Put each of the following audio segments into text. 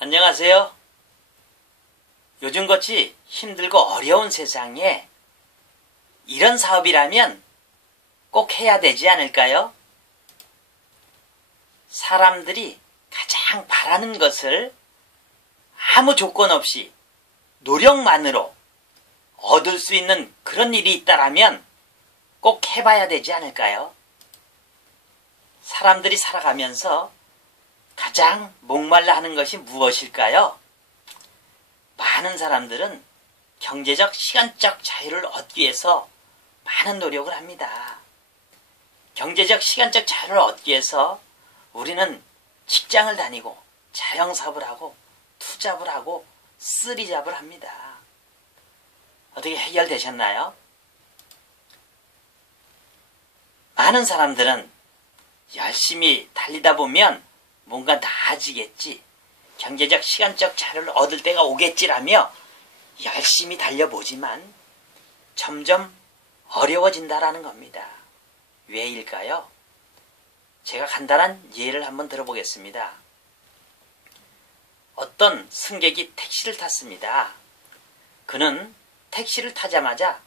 안녕하세요. 요즘같이 힘들고 어려운 세상에 이런 사업이라면 꼭 해야 되지 않을까요? 사람들이 가장 바라는 것을 아무 조건 없이 노력만으로 얻을 수 있는 그런 일이 있다라면 꼭 해봐야 되지 않을까요? 사람들이 살아가면서 가장 목말라 하는 것이 무엇일까요? 많은 사람들은 경제적, 시간적 자유를 얻기 위해서 많은 노력을 합니다. 경제적, 시간적 자유를 얻기 위해서 우리는 직장을 다니고 자영사업을 하고 투잡을 하고 쓰리잡을 합니다. 어떻게 해결되셨나요? 많은 사람들은 열심히 달리다 보면 뭔가 나아지겠지, 경제적, 시간적 자유를 얻을 때가 오겠지라며 열심히 달려보지만 점점 어려워진다라는 겁니다. 왜일까요? 제가 간단한 예를 한번 들어보겠습니다. 어떤 승객이 택시를 탔습니다. 그는 택시를 타자마자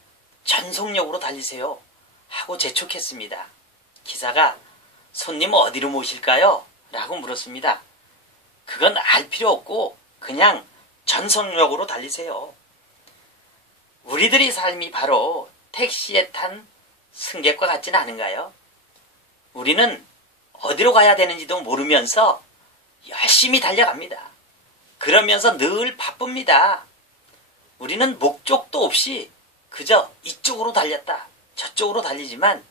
전속력으로 달리세요 하고 재촉했습니다. 기사가 손님 어디로 모실까요? 라고 물었습니다. 그건 알 필요 없고 그냥 전속력으로 달리세요. 우리들의 삶이 바로 택시에 탄 승객과 같지는 않은가요? 우리는 어디로 가야 되는지도 모르면서 열심히 달려갑니다. 그러면서 늘 바쁩니다. 우리는 목적도 없이 그저 이쪽으로 달렸다 저쪽으로 달리지만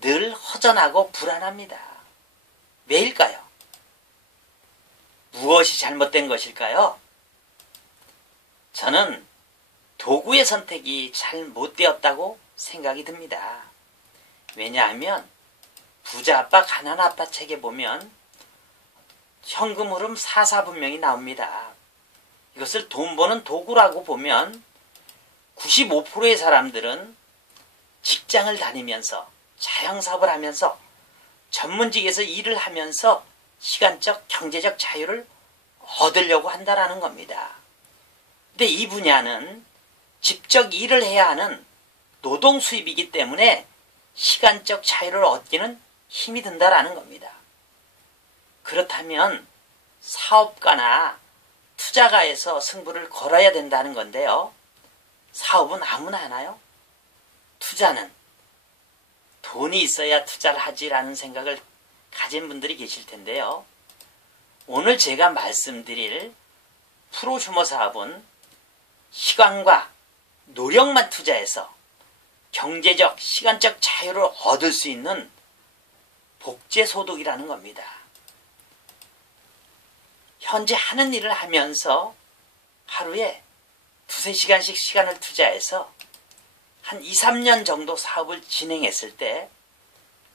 늘 허전하고 불안합니다. 왜일까요? 무엇이 잘못된 것일까요? 저는 도구의 선택이 잘 못되었다고 생각이 듭니다. 왜냐하면 부자 아빠 가난 아빠 책에 보면 현금 흐름 사사분명히 나옵니다. 이것을 돈 버는 도구라고 보면 95%의 사람들은 직장을 다니면서 자영사업을 하면서 전문직에서 일을 하면서 시간적, 경제적 자유를 얻으려고 한다라는 겁니다. 근데 이 분야는 직접 일을 해야 하는 노동 수입이기 때문에 시간적 자유를 얻기는 힘이 든다라는 겁니다. 그렇다면 사업가나 투자가에서 승부를 걸어야 된다는 건데요. 사업은 아무나 하나요? 투자는 돈이 있어야 투자를 하지라는 생각을 가진 분들이 계실 텐데요. 오늘 제가 말씀드릴 프로슈머 사업은 시간과 노력만 투자해서 경제적, 시간적 자유를 얻을 수 있는 복제소득이라는 겁니다. 현재 하는 일을 하면서 하루에 2~3시간씩 시간을 투자해서 한 2~3년 정도 사업을 진행했을 때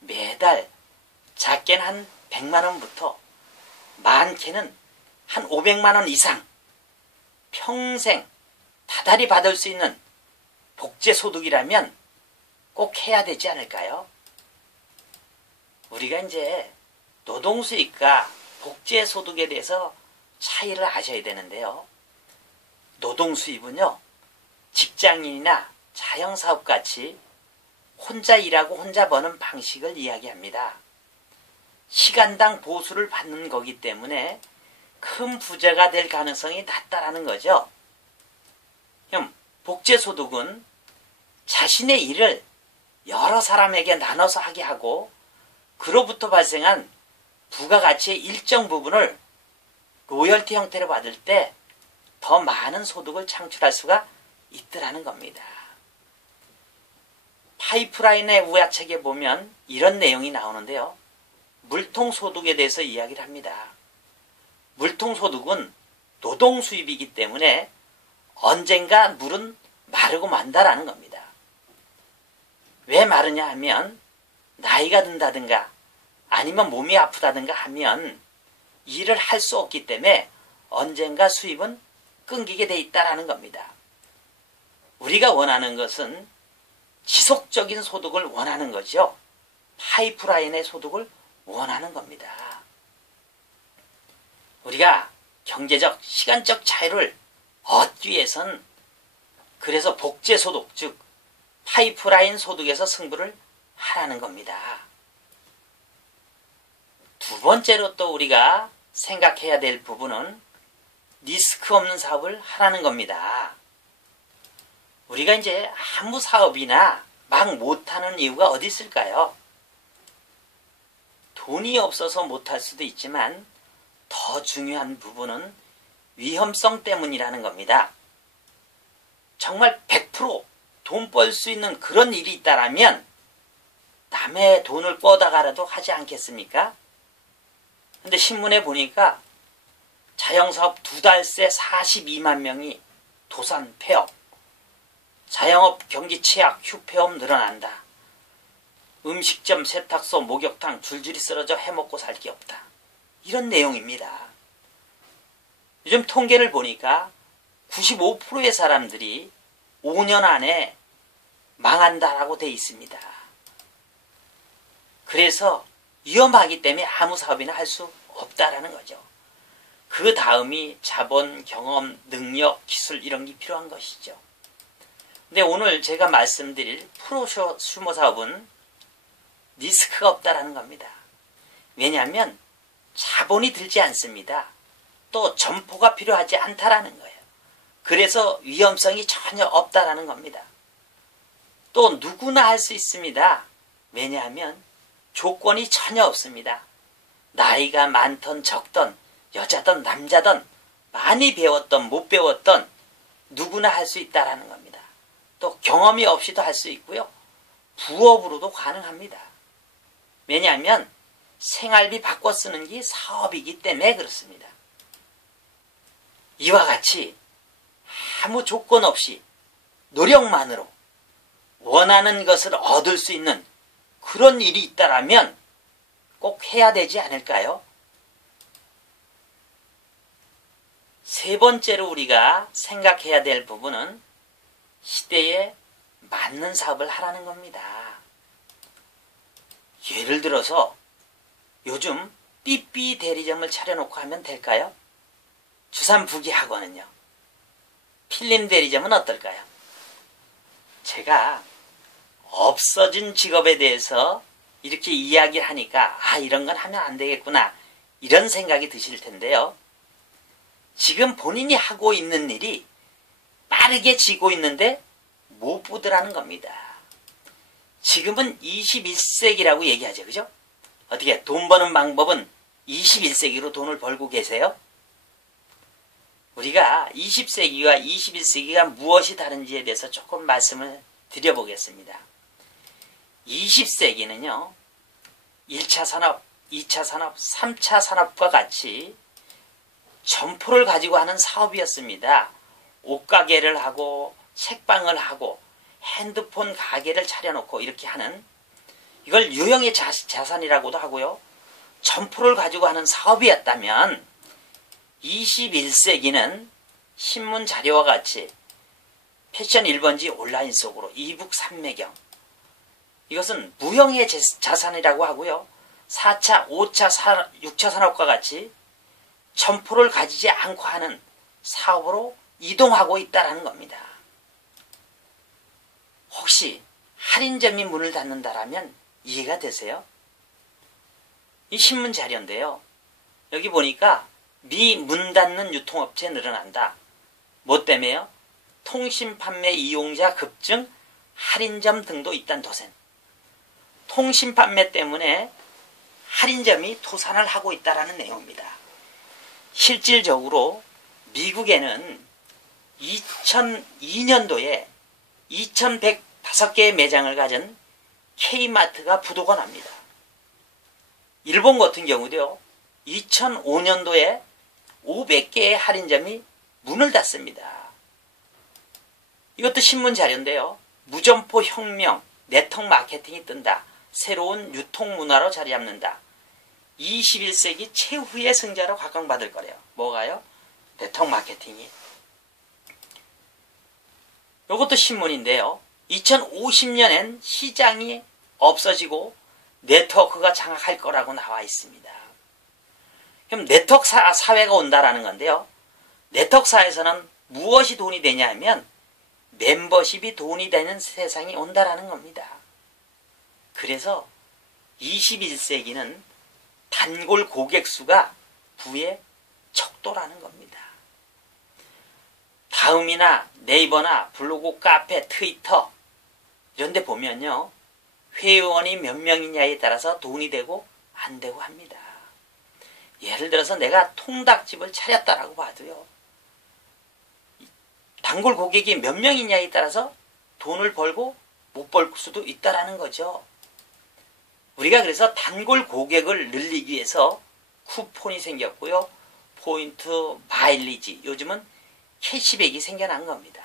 매달 작게는 한 100만 원부터 많게는 한 500만 원 이상 평생 다달이 받을 수 있는 복제소득이라면 꼭 해야 되지 않을까요? 우리가 이제 노동수익과 복제소득에 대해서 차이를 아셔야 되는데요. 노동수입은요, 직장인이나 자영사업같이 혼자 일하고 혼자 버는 방식을 이야기합니다. 시간당 보수를 받는 거기 때문에 큰 부자가 될 가능성이 낮다라는 거죠. 복제소득은 자신의 일을 여러 사람에게 나눠서 하게 하고 그로부터 발생한 부가가치의 일정 부분을 로열티 형태로 받을 때 더 많은 소득을 창출할 수가 있더라는 겁니다. 파이프라인의 우화책에 보면 이런 내용이 나오는데요. 물통소득에 대해서 이야기를 합니다. 물통소득은 노동수입이기 때문에 언젠가 물은 마르고 만다라는 겁니다. 왜 마르냐 하면 나이가 든다든가 아니면 몸이 아프다든가 하면 일을 할 수 없기 때문에 언젠가 수입은 끊기게 돼 있다라는 겁니다. 우리가 원하는 것은 지속적인 소득을 원하는 거죠. 파이프라인의 소득을 원하는 겁니다. 우리가 경제적, 시간적 자유를 얻기 위해선 그래서 복제소득, 즉 파이프라인 소득에서 승부를 하라는 겁니다. 두 번째로 또 우리가 생각해야 될 부분은 리스크 없는 사업을 하라는 겁니다. 우리가 이제 아무 사업이나 막 못하는 이유가 어디 있을까요? 돈이 없어서 못할 수도 있지만 더 중요한 부분은 위험성 때문이라는 겁니다. 정말 100% 돈 벌 수 있는 그런 일이 있다라면 남의 돈을 꿔다가라도 하지 않겠습니까? 근데 신문에 보니까 자영사업 2달 새 42만 명이 도산 폐업, 자영업 경기 취약, 휴폐업 늘어난다. 음식점, 세탁소, 목욕탕 줄줄이 쓰러져 해먹고 살 게 없다. 이런 내용입니다. 요즘 통계를 보니까 95%의 사람들이 5년 안에 망한다라고 돼 있습니다. 그래서 위험하기 때문에 아무 사업이나 할 수 없다라는 거죠. 그 다음이 자본, 경험, 능력, 기술 이런 게 필요한 것이죠. 근데 오늘 제가 말씀드릴 프로슈머 사업은 리스크가 없다라는 겁니다. 왜냐하면 자본이 들지 않습니다. 또 점포가 필요하지 않다라는 거예요. 그래서 위험성이 전혀 없다라는 겁니다. 또 누구나 할 수 있습니다. 왜냐하면 조건이 전혀 없습니다. 나이가 많던 적던 여자든 남자든 많이 배웠던 못 배웠던 누구나 할 수 있다라는 겁니다. 또 경험이 없이도 할 수 있고요. 부업으로도 가능합니다. 왜냐하면 생활비 바꿔 쓰는 게 사업이기 때문에 그렇습니다. 이와 같이 아무 조건 없이 노력만으로 원하는 것을 얻을 수 있는 그런 일이 있다라면 꼭 해야 되지 않을까요? 세 번째로 우리가 생각해야 될 부분은 시대에 맞는 사업을 하라는 겁니다. 예를 들어서 요즘 삐삐 대리점을 차려놓고 하면 될까요? 주산 부기하고는요. 필름 대리점은 어떨까요? 제가 없어진 직업에 대해서 이렇게 이야기를 하니까 이런 건 하면 안 되겠구나 이런 생각이 드실 텐데요. 지금 본인이 하고 있는 일이 빠르게 지고 있는데 못 보더라는 겁니다. 지금은 21세기라고 얘기하죠. 그죠? 어떻게 돈 버는 방법은 21세기로 돈을 벌고 계세요? 우리가 20세기와 21세기가 무엇이 다른지에 대해서 조금 말씀을 드려보겠습니다. 20세기는요. 1차 산업, 2차 산업, 3차 산업과 같이 점포를 가지고 하는 사업이었습니다. 옷가게를 하고 책방을 하고 핸드폰 가게를 차려놓고 이렇게 하는 이걸 유형의 자산이라고도 하고요. 점포를 가지고 하는 사업이었다면 21세기는 신문 자료와 같이 패션 1번지 온라인 속으로 이북 3매경 이것은 무형의 자산이라고 하고요. 4차, 5차, 6차 산업과 같이 점포를 가지지 않고 하는 사업으로 이동하고 있다는 겁니다. 혹시 할인점이 문을 닫는다라면 이해가 되세요? 이 신문 자료인데요. 여기 보니까 미 문 닫는 유통업체 늘어난다. 뭐 때문에요? 통신 판매 이용자 급증, 할인점 등도 있단 도생. 통신 판매 때문에 할인점이 도산을 하고 있다는 내용입니다. 실질적으로 미국에는 2002년도에 2105개의 매장을 가진 K마트가 부도가 납니다. 일본 같은 경우도요. 2005년도에 500개의 할인점이 문을 닫습니다. 이것도 신문 자료인데요. 무점포 혁명, 네트워크 마케팅이 뜬다. 새로운 유통 문화로 자리 잡는다. 21세기 최후의 승자로 각광받을 거래요. 뭐가요? 네트워크 마케팅이. 이것도 신문인데요. 2050년엔 시장이 없어지고 네트워크가 장악할 거라고 나와 있습니다. 그럼 네트워크 사회가 온다라는 건데요. 네트워크 사회에서는 무엇이 돈이 되냐 하면 멤버십이 돈이 되는 세상이 온다라는 겁니다. 그래서 21세기는 단골 고객 수가 부의 척도라는 겁니다. 다음이나 네이버나 블로그, 카페, 트위터 이런 데 보면요. 회원이 몇 명이냐에 따라서 돈이 되고 안 되고 합니다. 예를 들어서 내가 통닭집을 차렸다라고 봐도요. 단골 고객이 몇 명이냐에 따라서 돈을 벌고 못 벌 수도 있다라는 거죠. 우리가 그래서 단골 고객을 늘리기 위해서 쿠폰이 생겼고요. 포인트, 마일리지, 요즘은 캐시백이 생겨난 겁니다.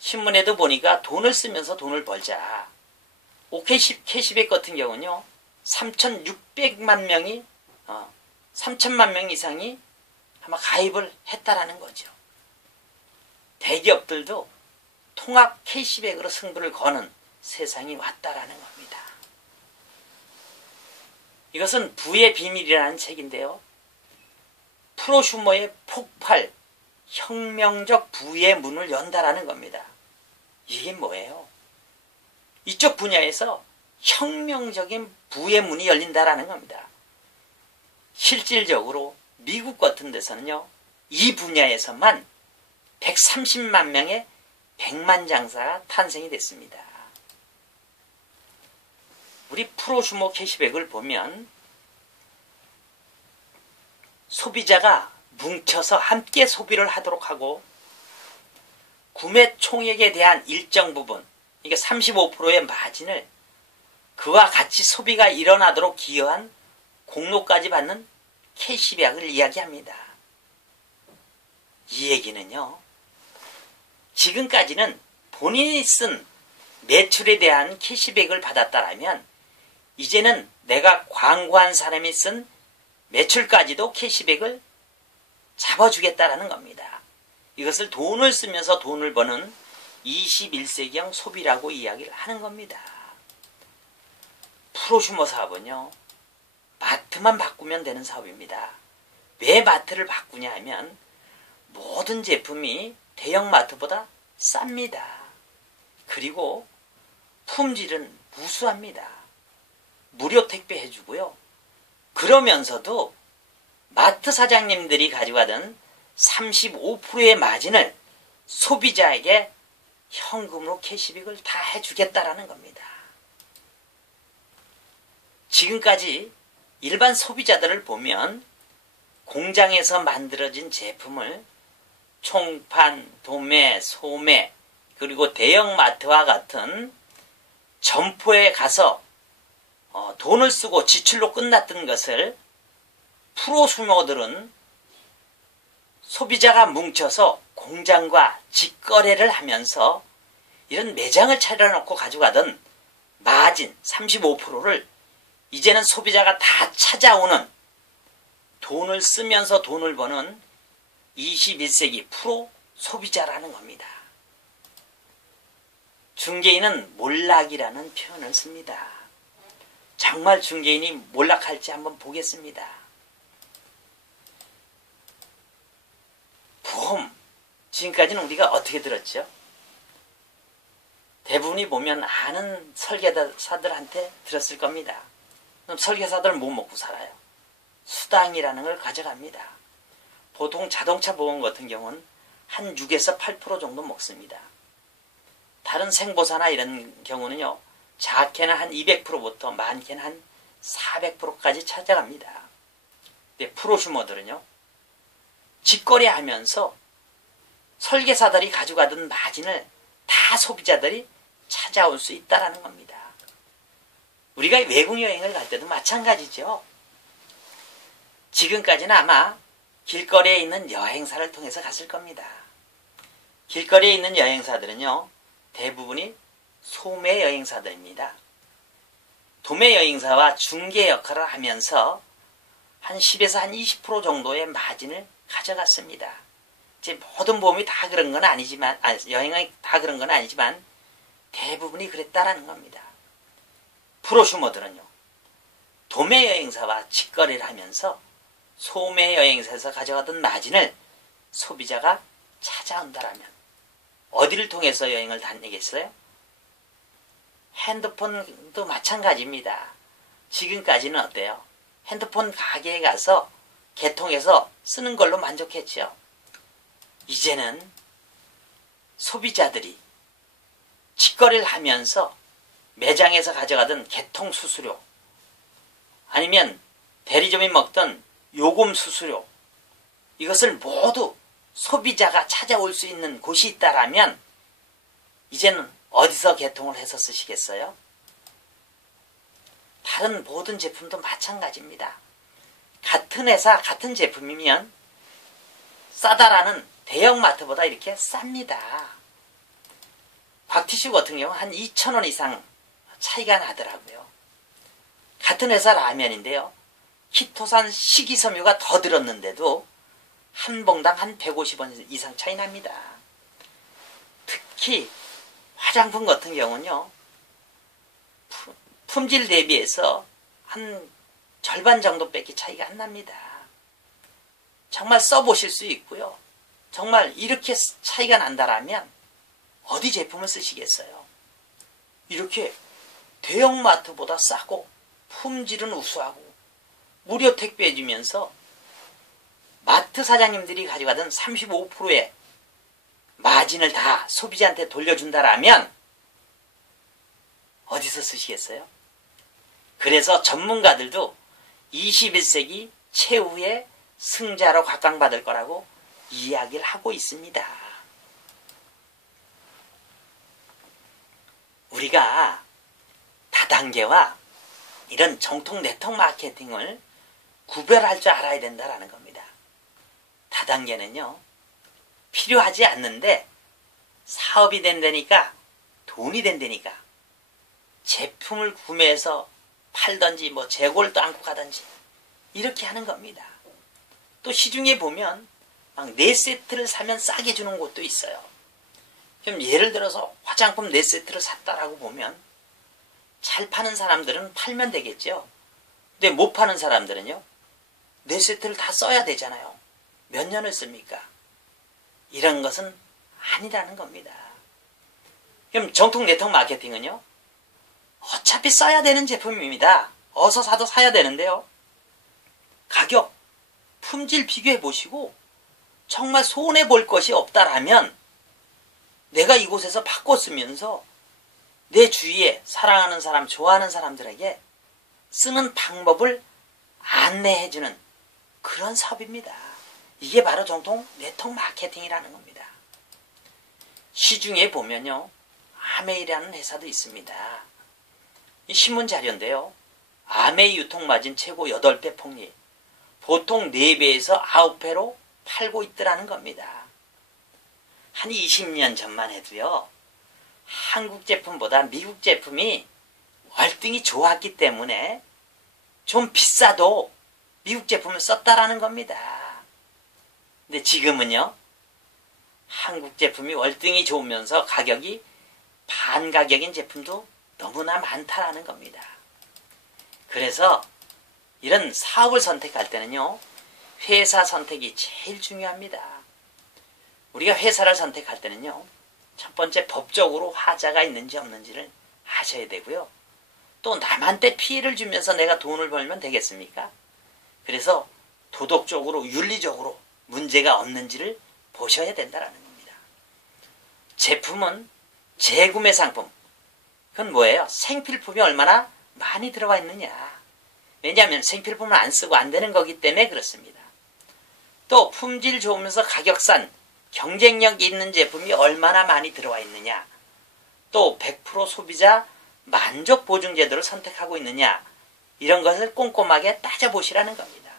신문에도 보니까 돈을 쓰면서 돈을 벌자. 캐시백 같은 경우는요. 3,600만 명이 3천만 명 이상이 아마 가입을 했다라는 거죠. 대기업들도 통합 캐시백으로 승부를 거는 세상이 왔다라는 겁니다. 이것은 부의 비밀이라는 책인데요. 프로슈머의 폭발, 혁명적 부의 문을 연다라는 겁니다. 이게 뭐예요? 이쪽 분야에서 혁명적인 부의 문이 열린다라는 겁니다. 실질적으로 미국 같은 데서는요. 이 분야에서만 130만 명의 백만장사가 탄생이 됐습니다. 우리 프로슈머 캐시백을 보면 소비자가 뭉쳐서 함께 소비를 하도록 하고 구매 총액에 대한 일정 부분, 이게 35%의 마진을 그와 같이 소비가 일어나도록 기여한 공로까지 받는 캐시백을 이야기합니다. 이 얘기는요. 지금까지는 본인이 쓴 매출에 대한 캐시백을 받았다라면 이제는 내가 광고한 사람이 쓴 매출까지도 캐시백을 잡아주겠다라는 겁니다. 이것을 돈을 쓰면서 돈을 버는 21세기형 소비라고 이야기를 하는 겁니다. 프로슈머 사업은요. 마트만 바꾸면 되는 사업입니다. 왜 마트를 바꾸냐 하면 모든 제품이 대형마트보다 쌉니다. 그리고 품질은 우수합니다. 무료 택배 해주고요. 그러면서도 마트 사장님들이 가져가던 35%의 마진을 소비자에게 현금으로 캐시백을 다 해주겠다라는 겁니다. 지금까지 일반 소비자들을 보면 공장에서 만들어진 제품을 총판, 도매, 소매, 그리고 대형마트와 같은 점포에 가서 돈을 쓰고 지출로 끝났던 것을 프로슈머들은 소비자가 뭉쳐서 공장과 직거래를 하면서 이런 매장을 차려놓고 가져가던 마진 35%를 이제는 소비자가 다 찾아오는 돈을 쓰면서 돈을 버는 21세기 프로 소비자라는 겁니다. 중개인은 몰락이라는 표현을 씁니다. 정말 중개인이 몰락할지 한번 보겠습니다. 보험, 지금까지는 우리가 어떻게 들었죠? 대부분이 보면 아는 설계사들한테 들었을 겁니다. 그럼 설계사들은 뭐 먹고 살아요? 수당이라는 걸 가져갑니다. 보통 자동차 보험 같은 경우는 한 6에서 8% 정도 먹습니다. 다른 생보사나 이런 경우는요. 작게는 한 200%부터 많게는 한 400%까지 찾아갑니다. 근데 프로슈머들은요. 직거래하면서 설계사들이 가져가던 마진을 다 소비자들이 찾아올 수 있다는 겁니다. 우리가 외국 여행을 갈 때도 마찬가지죠. 지금까지는 아마 길거리에 있는 여행사를 통해서 갔을 겁니다. 길거리에 있는 여행사들은요. 대부분이 소매 여행사들입니다. 도매 여행사와 중개 역할을 하면서 한 10에서 한 20% 정도의 마진을 가져갔습니다. 이제 모든 보험이 다 그런 건 아니지만, 여행이 다 그런 건 아니지만 대부분이 그랬다라는 겁니다. 프로슈머들은요. 도매 여행사와 직거래를 하면서 소매 여행사에서 가져가던 마진을 소비자가 찾아온다라면 어디를 통해서 여행을 다니겠어요? 핸드폰도 마찬가지입니다. 지금까지는 어때요? 핸드폰 가게에 가서 개통해서 쓰는 걸로 만족했죠. 이제는 소비자들이 직거래를 하면서 매장에서 가져가던 개통 수수료 아니면 대리점이 먹던 요금 수수료 이것을 모두 소비자가 찾아올 수 있는 곳이 있다라면 이제는 어디서 개통을 해서 쓰시겠어요? 다른 모든 제품도 마찬가지입니다. 같은 회사 같은 제품이면 싸다라는 대형마트보다 이렇게 쌉니다. 박티슈 같은 경우 한 2,000원 이상 차이가 나더라고요. 같은 회사 라면인데요. 키토산 식이섬유가 더 들었는데도 한 봉당 한 150원 이상 차이 납니다. 특히 화장품 같은 경우는요. 품질 대비해서 한 절반 정도밖에 차이가 안 납니다. 정말 써보실 수 있고요. 정말 이렇게 차이가 난다라면 어디 제품을 쓰시겠어요? 이렇게 대형마트보다 싸고 품질은 우수하고 무료 택배해주면서 마트 사장님들이 가져가던 35%의 마진을 다 소비자한테 돌려준다라면 어디서 쓰시겠어요? 그래서 전문가들도 21세기 최후의 승자로 각광받을 거라고 이야기를 하고 있습니다. 우리가 다단계와 이런 정통 네트워크 마케팅을 구별할 줄 알아야 된다는 겁니다. 다단계는요. 필요하지 않는데 사업이 된다니까 돈이 된다니까 제품을 구매해서 팔던지 재고를 또 안고 가든지 이렇게 하는 겁니다. 또 시중에 보면 막 4세트를 사면 싸게 주는 곳도 있어요. 그럼 예를 들어서 화장품 4세트를 샀다라고 보면 잘 파는 사람들은 팔면 되겠죠. 근데 못 파는 사람들은요. 4세트를 다 써야 되잖아요. 몇 년을 씁니까? 이런 것은 아니라는 겁니다. 그럼 정통 네트워크 마케팅은요. 어차피 써야 되는 제품입니다. 어서 사도 사야 되는데요. 가격, 품질 비교해 보시고 정말 손해볼 것이 없다라면 내가 이곳에서 바꿔 쓰면서 내 주위에 사랑하는 사람, 좋아하는 사람들에게 쓰는 방법을 안내해주는 그런 사업입니다. 이게 바로 정통 네트워크 마케팅이라는 겁니다. 시중에 보면요. 아메이라는 회사도 있습니다. 이 신문 자료인데요. 아메이 유통마진 최고 8배 폭리. 보통 4배에서 9배로 팔고 있더라는 겁니다. 한 20년 전만 해도요. 한국 제품보다 미국 제품이 월등히 좋았기 때문에 좀 비싸도 미국 제품을 썼다라는 겁니다. 근데 지금은요. 한국 제품이 월등히 좋으면서 가격이 반가격인 제품도 너무나 많다라는 겁니다. 그래서 이런 사업을 선택할 때는요. 회사 선택이 제일 중요합니다. 우리가 회사를 선택할 때는요. 첫 번째 법적으로 화자가 있는지 없는지를 아셔야 되고요. 또 남한테 피해를 주면서 내가 돈을 벌면 되겠습니까? 그래서 도덕적으로 윤리적으로 문제가 없는지를 보셔야 된다는 겁니다. 제품은 재구매 상품. 그건 뭐예요? 생필품이 얼마나 많이 들어가 있느냐. 왜냐하면 생필품을 안 쓰고 안 되는 거기 때문에 그렇습니다. 또 품질 좋으면서 가격 싼 경쟁력 있는 제품이 얼마나 많이 들어와 있느냐. 또 100% 소비자 만족 보증 제도를 선택하고 있느냐. 이런 것을 꼼꼼하게 따져보시라는 겁니다.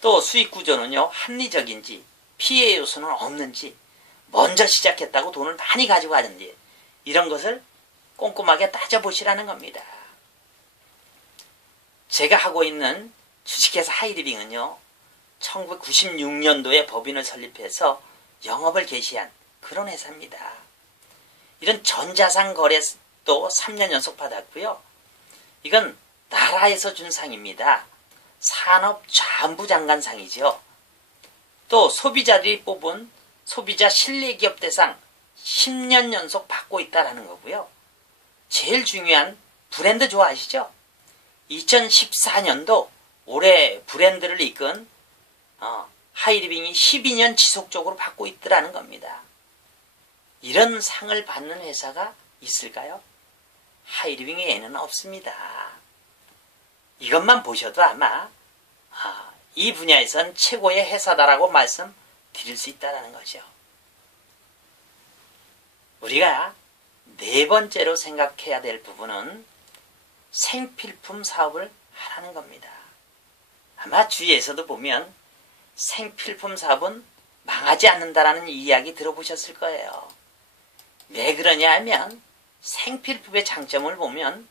또 수익 구조는요. 합리적인지 피해 요소는 없는지 먼저 시작했다고 돈을 많이 가지고 가는지 이런 것을 꼼꼼하게 따져보시라는 겁니다. 제가 하고 있는 주식회사 하이리빙은요. 1996년도에 법인을 설립해서 영업을 개시한 그런 회사입니다. 이런 전자상 거래도 3년 연속 받았고요. 이건 나라에서 준 상입니다. 산업자원부장관상이죠. 또 소비자들이 뽑은 소비자 신뢰기업 대상 10년 연속 받고 있다라는 거고요. 제일 중요한 브랜드 좋아하시죠? 2014년도 올해 브랜드를 이끈 하이리빙이 12년 지속적으로 받고 있더라는 겁니다. 이런 상을 받는 회사가 있을까요? 하이리빙 외에는 없습니다. 이것만 보셔도 아마 이 분야에선 최고의 회사다라고 말씀드릴 수 있다는 거죠. 우리가 네 번째로 생각해야 될 부분은 생필품 사업을 하라는 겁니다. 아마 주위에서도 보면 생필품 사업은 망하지 않는다라는 이야기 들어보셨을 거예요. 왜 그러냐 하면 생필품의 장점을 보면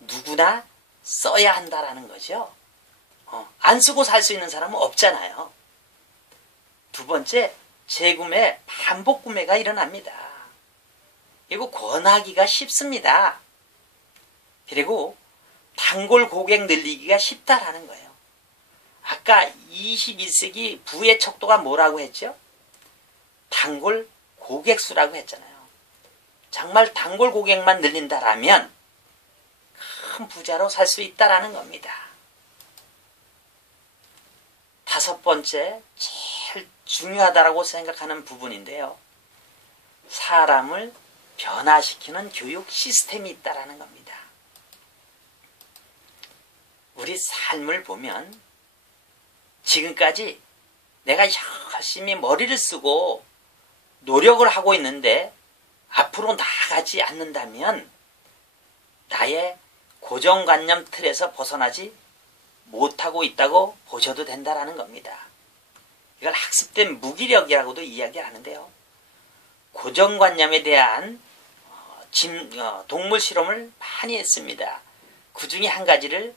누구나 써야 한다라는 거죠. 안 쓰고 살 수 있는 사람은 없잖아요. 두 번째, 재구매, 반복 구매가 일어납니다. 이거 권하기가 쉽습니다. 그리고 단골 고객 늘리기가 쉽다라는 거예요. 아까 21세기 부의 척도가 뭐라고 했죠? 단골 고객 수라고 했잖아요. 정말 단골 고객만 늘린다라면 큰 부자로 살 수 있다라는 겁니다. 다섯 번째, 제일 중요하다고 생각하는 부분인데요. 사람을 변화시키는 교육 시스템이 있다라는 겁니다. 우리 삶을 보면 지금까지 내가 열심히 머리를 쓰고 노력을 하고 있는데 앞으로 나아가지 않는다면 나의 고정관념 틀에서 벗어나지 못하고 있다고 보셔도 된다라는 겁니다. 이걸 학습된 무기력이라고도 이야기하는데요. 고정관념에 대한 동물 실험을 많이 했습니다. 그 중에 한 가지를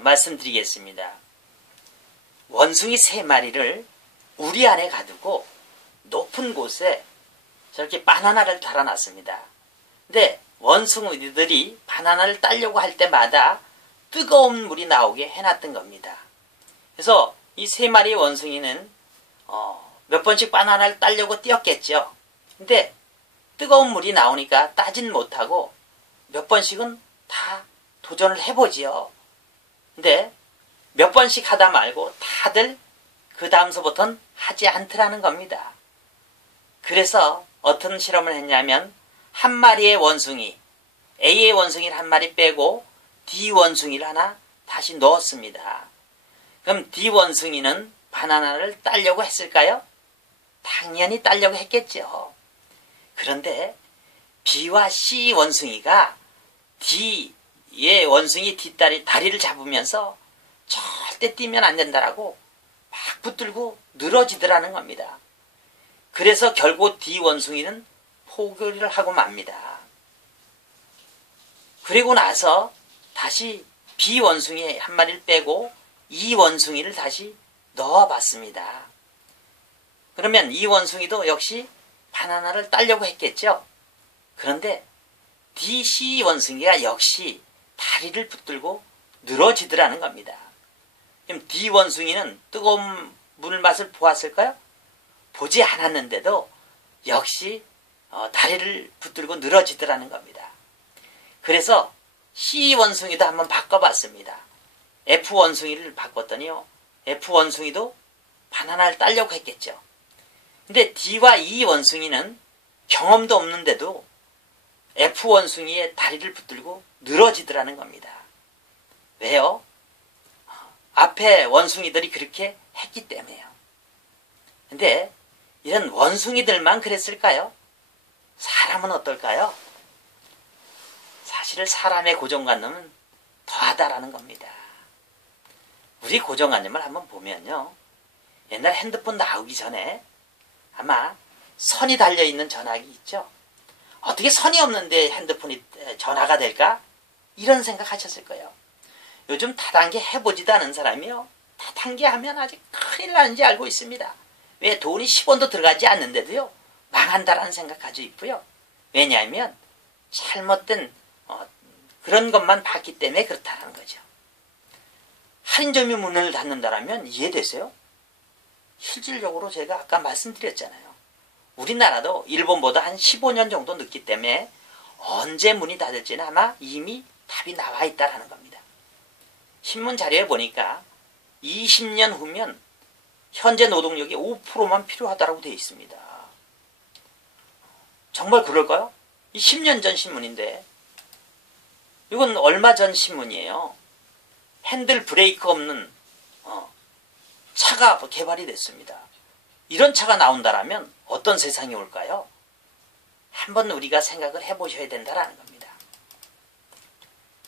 말씀드리겠습니다. 원숭이 3마리를 우리 안에 가두고 높은 곳에 저렇게 바나나를 달아놨습니다. 근데 원숭이들이 바나나를 따려고 할 때마다 뜨거운 물이 나오게 해놨던 겁니다. 그래서 이 3마리의 원숭이는 몇 번씩 바나나를 따려고 뛰었겠죠. 근데 뜨거운 물이 나오니까 따진 못하고 몇 번씩은 다 도전을 해보지요. 근데 몇 번씩 하다 말고 다들 그 다음서부터는 하지 않더라는 겁니다. 그래서 어떤 실험을 했냐면 한 마리의 원숭이, A의 원숭이를 한 마리 빼고 D 원숭이를 하나 다시 넣었습니다. 그럼 D 원숭이는 바나나를 따려고 했을까요? 당연히 따려고 했겠죠. 그런데 B와 C 원숭이가 D의 원숭이 뒷다리, 다리를 잡으면서 절대 뛰면 안 된다라고 막 붙들고 늘어지더라는 겁니다. 그래서 결국 D 원숭이는 포기를 하고 맙니다. 그리고 나서 다시 B 원숭이 한 마리를 빼고 E 원숭이를 다시 넣어봤습니다. 그러면 이 원숭이도 역시 바나나를 따려고 했겠죠. 그런데 D, C 원숭이가 역시 다리를 붙들고 늘어지더라는 겁니다. 그럼 D 원숭이는 뜨거운 물 맛을 보았을까요? 보지 않았는데도 역시 다리를 붙들고 늘어지더라는 겁니다. 그래서 C 원숭이도 한번 바꿔봤습니다. F 원숭이를 바꿨더니요. F 원숭이도 바나나를 따려고 했겠죠. 근데 D와 E 원숭이는 경험도 없는데도 F 원숭이의 다리를 붙들고 늘어지더라는 겁니다. 왜요? 앞에 원숭이들이 그렇게 했기 때문에요. 근데 이런 원숭이들만 그랬을까요? 사람은 어떨까요? 사실 사람의 고정관념은 더하다라는 겁니다. 우리 고정관념을 한번 보면요. 옛날 핸드폰 나오기 전에 아마 선이 달려있는 전화기 있죠. 어떻게 선이 없는데 핸드폰이 전화가 될까? 이런 생각하셨을 거예요. 요즘 다단계 해보지도 않은 사람이요. 다단계 하면 아직 큰일 나는지 알고 있습니다. 왜 돈이 10원도 들어가지 않는데도요. 망한다라는 생각 가지고 있고요. 왜냐하면 잘못된 그런 것만 봤기 때문에 그렇다는 거죠. 할인점이 문을 닫는다라면 이해되세요? 실질적으로 제가 아까 말씀드렸잖아요. 우리나라도 일본보다 한 15년 정도 늦기 때문에 언제 문이 닫을지는 아마 이미 답이 나와 있다는 겁니다. 신문 자료에 보니까 20년 후면 현재 노동력이 5%만 필요하다고 되어 있습니다. 정말 그럴까요? 이 10년 전 신문인데 이건 얼마 전 신문이에요. 핸들 브레이크 없는 차가 개발이 됐습니다. 이런 차가 나온다라면 어떤 세상이 올까요? 한번 우리가 생각을 해보셔야 된다는 겁니다.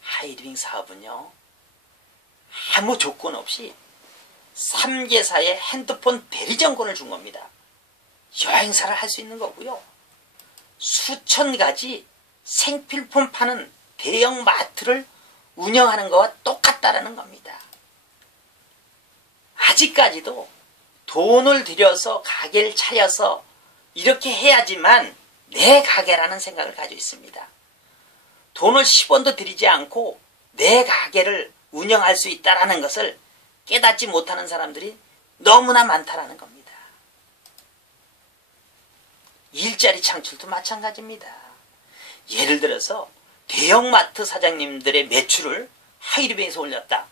하이리빙 사업은요. 아무 조건 없이 3개사의 핸드폰 대리점권을 준 겁니다. 여행사를 할 수 있는 거고요. 수천 가지 생필품 파는 대형 마트를 운영하는 것과 똑같다라는 겁니다. 아직까지도 돈을 들여서 가게를 차려서 이렇게 해야지만 내 가게라는 생각을 가지고 있습니다. 돈을 10원도 들이지 않고 내 가게를 운영할 수 있다는 것을 깨닫지 못하는 사람들이 너무나 많다라는 겁니다. 일자리 창출도 마찬가지입니다. 예를 들어서 대형마트 사장님들의 매출을 하이리뱅에서 올렸다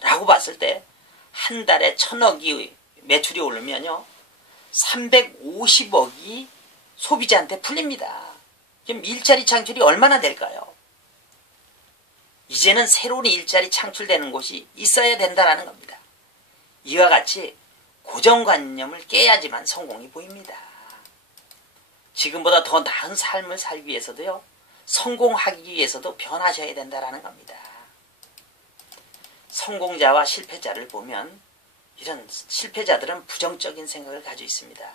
라고 봤을 때 한 달에 1,000억이 매출이 오르면요 350억이 소비자한테 풀립니다. 그럼 일자리 창출이 얼마나 될까요? 이제는 새로운 일자리 창출되는 곳이 있어야 된다는 겁니다. 이와 같이 고정관념을 깨야지만 성공이 보입니다. 지금보다 더 나은 삶을 살기 위해서도요. 성공하기 위해서도 변하셔야 된다는 겁니다. 성공자와 실패자를 보면 이런 실패자들은 부정적인 생각을 가지고 있습니다.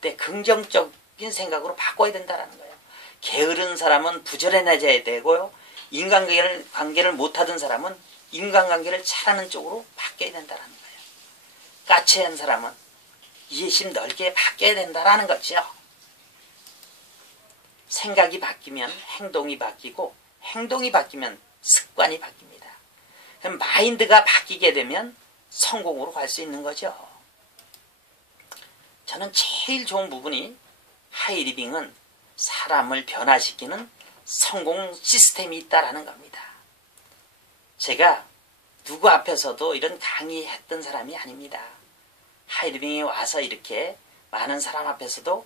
근데 긍정적인 생각으로 바꿔야 된다는 거예요. 게으른 사람은 부지런해져야 되고요. 인간관계를 못하던 사람은 인간관계를 잘하는 쪽으로 바뀌어야 된다는 거예요. 까칠한 사람은 이해심 넓게 바뀌어야 된다는 거죠. 생각이 바뀌면 행동이 바뀌고 행동이 바뀌면 습관이 바뀝니다. 그럼 마인드가 바뀌게 되면 성공으로 갈 수 있는 거죠. 저는 제일 좋은 부분이 하이리빙은 사람을 변화시키는 성공 시스템이 있다라는 겁니다. 제가 누구 앞에서도 이런 강의했던 사람이 아닙니다. 하이리빙에 와서 이렇게 많은 사람 앞에서도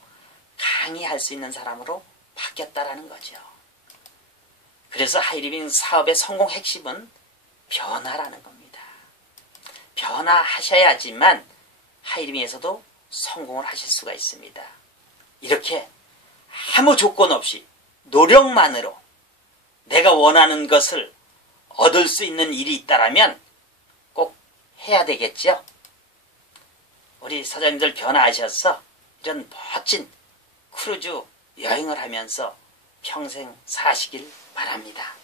강의할 수 있는 사람으로 바뀌었다라는 거죠. 그래서 하이리빙 사업의 성공 핵심은 변화라는 겁니다. 변화하셔야지만 하이리빙에서도 성공을 하실 수가 있습니다. 이렇게 아무 조건 없이 노력만으로 내가 원하는 것을 얻을 수 있는 일이 있다라면 꼭 해야 되겠죠. 우리 사장님들 변화하셔서 이런 멋진 크루즈 여행을 하면서 평생 사시길 바랍니다.